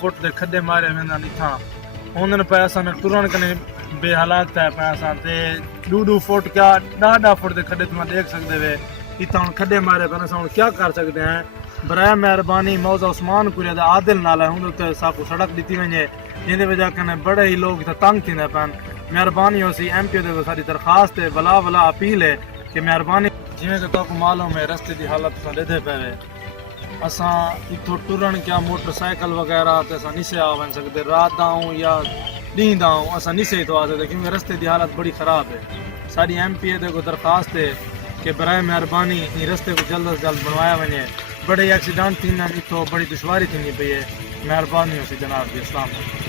ਫੁੱਟ ਦੇ ਖੱਡੇ ਮਾਰੇ ਹੁੰਦੇ ਨੇ ਇੱਥਾਂ ਉਹਨਾਂ ਪੈਸਾ ਨੇ ਤੁਰਨ ਕਨੇ ਬੇਹਾਲਾਤ ਹੈ ਪੈਸਾ ਤੇ 2-2 ਫੁੱਟ ਕਿਆ 10-10 ਫੁੱਟ ਦੇ ਖੱਡੇ ਤੁਸੀਂ ਦੇਖ ਸਕਦੇ ਵੇ ਇੱਥਾਂ ਹੁਣ ਖੱਡੇ ਮਾਰੇ ਪਏ ਨੇ ਹੁਣ ਕੀ ਕਰ ਸਕਦੇ ਹਾਂ برائے مہربانی موضوع عثمان پورے دا عادل نالا ہوں تو ساکو سڑک دیتی ہوئی جن دی وجہ کنے بڑے ہی لوگ اتنا تنگ تھی پن مہربانی ہو سی ایم پی دے کو ساری درخواست ہے ولا اپیل ہے کہ مہربانی جویں کہ تو معلوم ہے رستے دی حالت تو دے پے اساں اتھوں ٹرن کیا موٹر سائیکل وغیرہ تے اساں نہیں سے آ ون سکدے رات دا ہوں یا دین دا ہوں اساں نہیں سے تو آ سکدے کیونکہ رستے دی حالت بڑی خراب ہے ساری ایم پی دے کو درخواست ہے کہ برائے مہربانی یہ رستے کو جلد از جلد بنوایا ونے بڑے ایکسیڈنٹ تھی نا تو بڑی دشواری تھی پی ہے مہربانی ہو سی جناب جی السلام علیکم